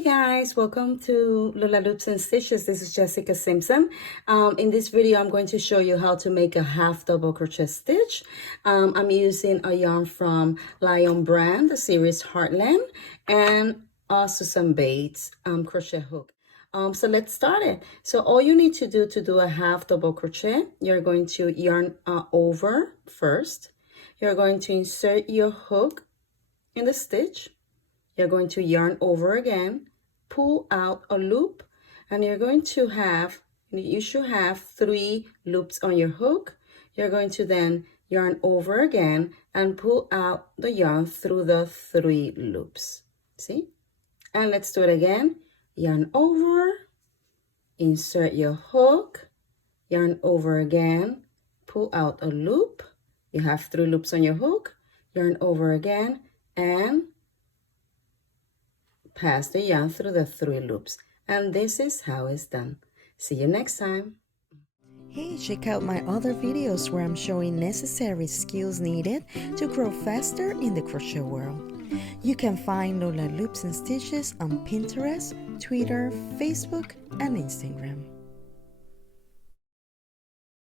Hey guys, welcome to Lula Loops and Stitches. This is Jessica Simpson. In this video, I'm going to show you how to make a half double crochet stitch. I'm using a yarn from Lion brand, the series Heartland, and also some Bates crochet hook. So let's start it. So all you need to do a half double crochet, you're going to yarn over first. You're going to insert your hook in the stitch. You're going to yarn over again, pull out a loop, and you should have 3 loops on your hook. You're going to then yarn over again and pull out the yarn through the 3 loops. See? And let's do it again. Yarn over, insert your hook, yarn over again, pull out a loop. You have 3 loops on your hook, yarn over again, and pass the yarn through the 3 loops. And this is how it's done. See you next time. Hey, check out my other videos where I'm showing necessary skills needed to grow faster in the crochet world. You can find Lola Loops and Stitches on Pinterest, Twitter, Facebook, and Instagram.